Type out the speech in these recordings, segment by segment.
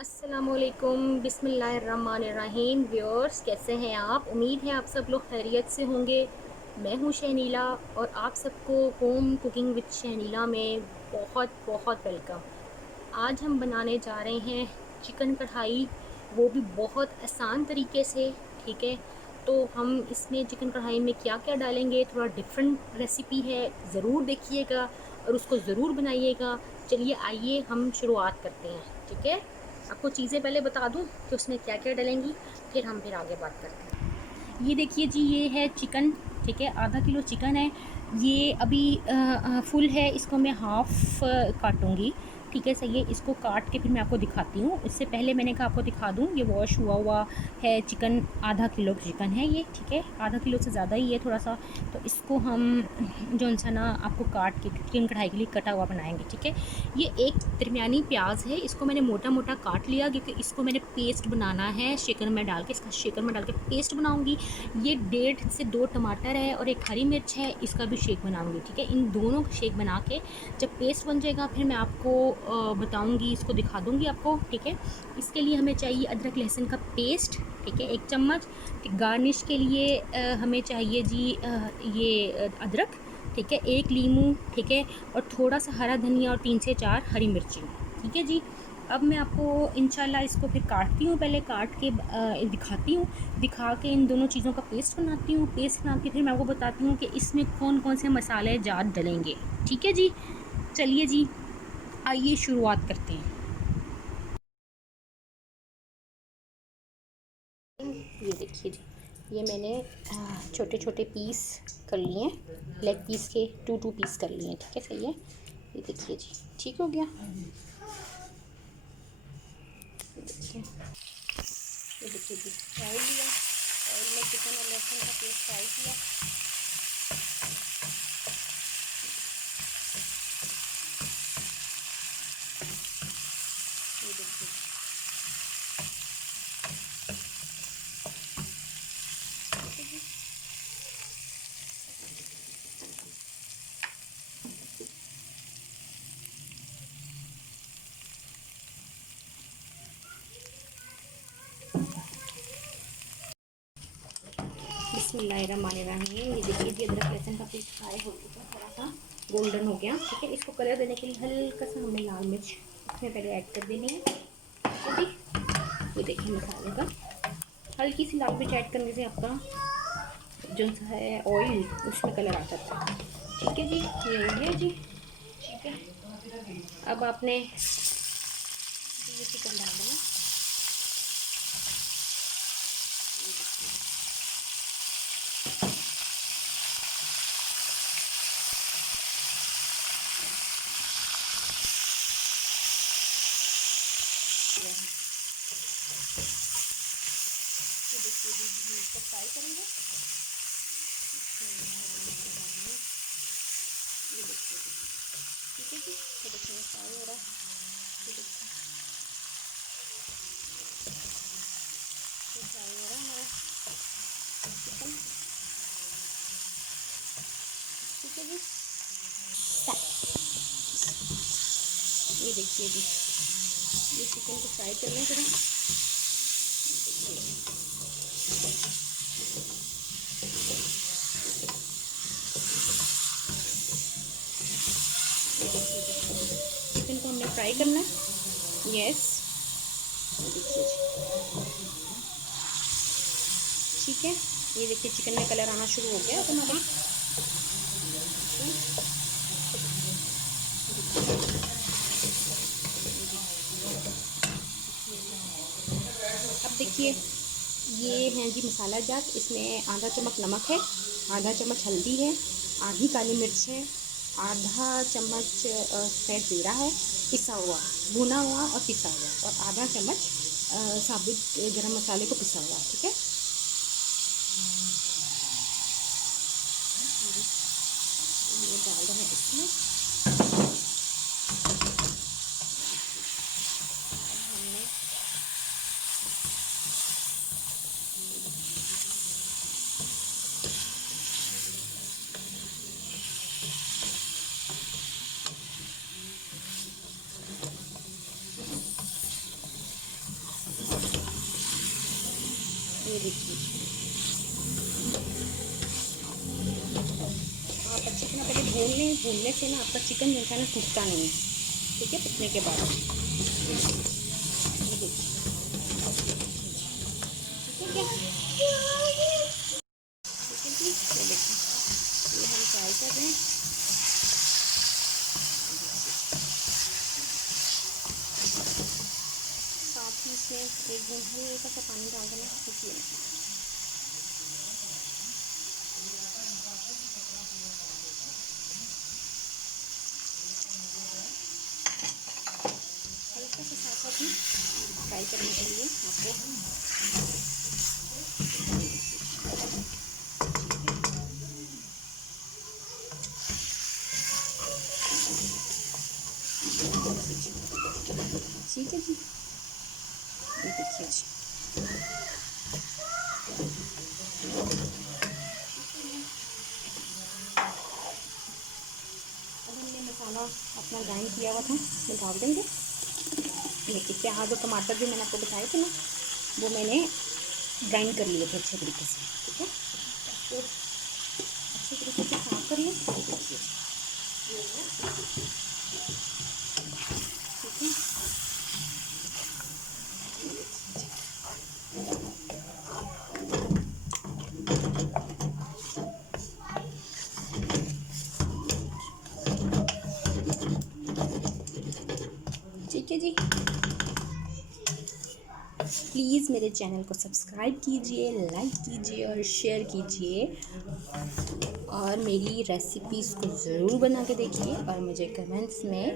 अस्सलामुअलैकुम बिस्मिल्लाहिर्रहमानिर्रहीम व्यूअर्स, कैसे हैं आप? उम्मीद है आप सब लोग खैरियत से होंगे। मैं हूं शहनीला और आप सबको होम कुकिंग विद शहनीला में बहुत बहुत वेलकम। आज हम बनाने जा रहे हैं चिकन कढ़ाई, वो भी बहुत आसान तरीके से। ठीक है, तो हम इसमें चिकन कढ़ाई में क्या क्या डालेंगे, थोड़ा डिफरेंट रेसिपी है, ज़रूर देखिएगा और उसको ज़रूर बनाइएगा। चलिए आइए हम शुरुआत करते हैं। ठीक है, आपको चीज़ें पहले बता दूं कि उसमें क्या क्या डलेंगी, फिर आगे बात करते हैं। ये देखिए जी, ये है चिकन। ठीक है, आधा किलो चिकन है। ये अभी फुल है, इसको मैं हाफ़ काटूँगी। ठीक है, सही है। इसको काट के फिर मैं आपको दिखाती हूँ। इससे पहले मैंने कहा आपको दिखा दूँ, ये वॉश हुआ है चिकन। आधा किलो चिकन है ये। ठीक है, आधा किलो से ज़्यादा ही है थोड़ा सा। तो इसको हम जो सा ना आपको काट के चिकन कढ़ाई के लिए कटा हुआ बनाएंगे। ठीक है, ये एक दरमियानी प्याज है, इसको मैंने मोटा मोटा काट लिया क्योंकि इसको मैंने पेस्ट बनाना है शेकर में डाल के। इसका शेकर में डाल के पेस्ट बनाऊँगी। ये 1.5 से 2 टमाटर है और एक हरी मिर्च है, इसका भी शेक बनाऊँगी। ठीक है, इन दोनों का शेक बना के जब पेस्ट बन जाएगा फिर मैं आपको बताऊँगी, इसको दिखा दूँगी आपको। ठीक है, इसके लिए हमें चाहिए अदरक लहसुन का पेस्ट। ठीक है, 1 चम्मच। गार्निश के लिए हमें चाहिए जी ये अदरक। ठीक है, 1 लीमू। ठीक है, और थोड़ा सा हरा धनिया और 3 से 4 हरी मिर्ची। ठीक है जी, अब मैं आपको इंशाल्लाह इसको फिर काटती हूँ, पहले काट के दिखाती हूँ। दिखा के इन दोनों चीज़ों का पेस्ट बनाती हूँ। पेस्ट बना के फिर मैं आपको बताती हूँ कि इसमें कौन कौन से मसाले ज़्यादा डलेंगे। ठीक है जी, चलिए जी, आइए शुरुआत करते हैं। ये देखिए जी, ये मैंने छोटे छोटे पीस कर लिए हैं, लेग पीस के 2 पीस कर लिए हैं। ठीक है, सही है। ये देखिए जी, ठीक हो गया। देखिए, ये देखिए जी, ऑयल लिया, ऑयल में चिकन और लहसुन का पेस्ट फ्राई किया। ये देखिए, ठीक है जी। बिस्मिल्लाहिर्रहमानिर्रहीम। ये देखिए जी, अदरक लहसुन का पेस्ट फ्राई हो चुका, थोड़ा सा गोल्डन हो गया। ठीक है, इसको कलर देने के लिए हल्का सा हमने लाल मिर्च इसमें पहले ऐड कर देनी है। ठीक है जी, ये देखिए मसाले का हल्की सी लाल मिर्च ऐड करने से आपका जो सा है ऑयल उसमें कलर आ जाता है। ठीक है जी, ये हो गया जी। ठीक है, अब आपने ये चिकन डाल देना। ये देखिए जी, हम इसको फ्राई करेंगे। ये देखिए जी, ठीक है जी, ये देखिए फ्राई हो रहा है। ये देखिए फ्राई हो रहा है हमारा चिकन। ठीक है जी, ये देखिए जी, ये चिकन को फ्राई कर लें थोड़ा। चिकन को हमने फ्राई करना है। यस, देखिए जी, ठीक है। ये देखिए चिकन में कलर आना शुरू हो गया हमारा। अब देखिए, ये हैं जी मसाला जात। इसमें आधा चम्मच नमक है, आधा चम्मच हल्दी है, आधी काली मिर्च है, आधा चम्मच सफ़ेद ज़ीरा है पिसा हुआ, भुना हुआ और पिसा हुआ, और आधा चम्मच साबुत गरम मसाले को पिसा हुआ। ठीक है, ये डाल रहे हैं इसमें। हमने भूनने से ना आपका चिकन जो है ना टूटता नहीं है, ठीक है, पकने के बाद। ये देखिए, ठीक है, ठीक है जी, ये देखिए, ये हम फ्राई कर रहे हैं। साथ ही इसमें एक बूंद हल्का सा पानी डाल देना, देखिए। हल्का सा साथ में फ्राई करने के लिए आपको, ठीक है जी, ये देखिए जी। अब हमने मसाला अपना ग्राइंड किया हुआ था उसमें डाल देंगे। देखिए, प्याज और टमाटर जो मैंने आपको बताए थे ना, वो मैंने ग्राइंड कर लिए थे अच्छे तरीके से, ठीक है। तो अच्छे तरीके से साफ कर लें, देखिए, ठीक है। ठीक है जी, प्लीज़ मेरे चैनल को सब्सक्राइब कीजिए, लाइक कीजिए और शेयर कीजिए, और मेरी रेसिपीज़ को ज़रूर बना के देखिए और मुझे कमेंट्स में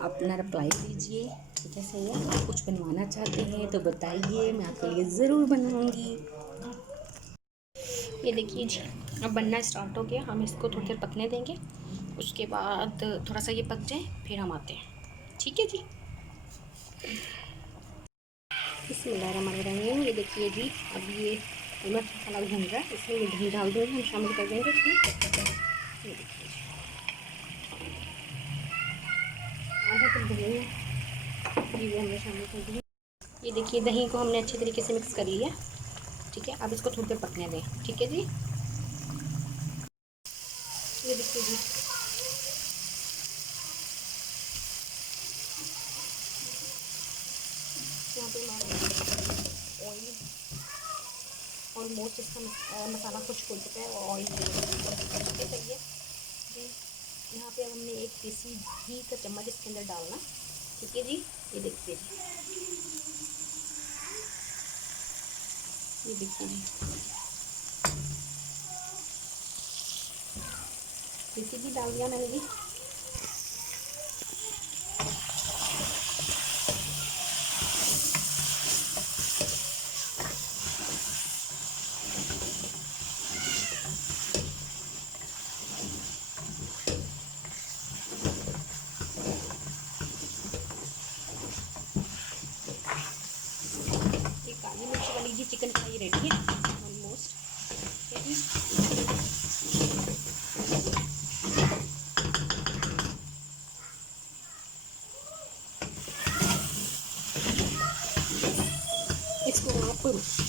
अपना रिप्लाई दीजिए, ठीक है। सही है, आप कुछ बनवाना चाहते हैं तो बताइए, मैं आपके लिए ज़रूर बनवाऊँगी। ये देखिए जी, अब बनना स्टार्ट हो गया। हम इसको थोड़ी देर पकने देंगे, उसके बाद थोड़ा सा ये पक जाए फिर हम आते हैं, ठीक है जी। बिस्मिल्लाहिर्रहमानिर्रहीम। ये देखिए जी, अब ये मिर्च मसाला भून रहा है, इसमें ये दही डाल देंगे, हम शामिल कर देंगे इसमें। ये देखिए जी, आधा कप दही है जी, वो हमने शामिल कर दिया। ये देखिए, दही को हमने अच्छे तरीके से मिक्स कर लिया, ठीक है। अब इसको थोड़ी देर पकने दें, ठीक है जी। ये देखिए जी, यहाँ पे हमारा ऑयल ऑलमोस्ट इसका मसाला कुछ हो चुका है और ऑयल चाहिए जी। यहाँ पे हमने एक देसी घी का चम्मच इसके अंदर डालना, ठीक है जी। ये देखिए जी, ये देखिए जी, देसी घी डाल दिया मैंने जी। ये काली मिर्च वाली जी चिकन फ्राई रेडी है ऑलमोस्ट, ठीक है जी। इसको आप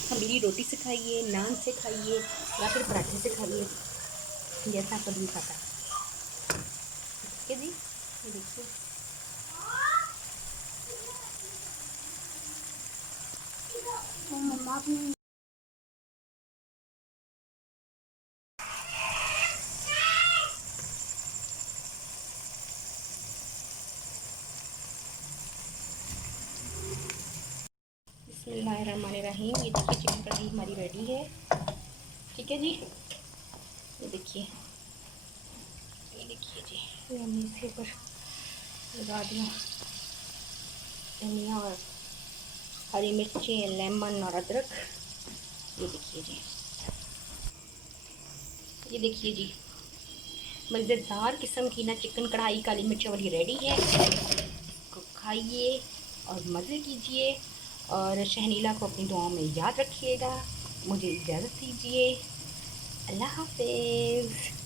खमीरी रोटी से खाइए, नान से खाइए या फिर पराठे से खाइए, जैसा आपका दिल खाता है, ठीक है जी। ये देखिए, मम्मा बिस्मिल्लाहिर्रहमानिर्रहीम। ये देखिए, चिकन कढ़ाई हमारी रेडी है, ठीक है जी। ये देखिए, ये देखिए जी, ये हमने इसके ऊपर लगा दिया धनिया और हरी मिर्चें, लेमन और अदरक। ये देखिए जी, ये देखिए जी, मज़ेदार किस्म की ना चिकन कढ़ाई काली मिर्च वाली रेडी है। इसको खाइए और मज़े कीजिए, और शहनीला को अपनी दुआओं में याद रखिएगा। मुझे इजाज़त दीजिए, अल्लाह हाफ़िज़।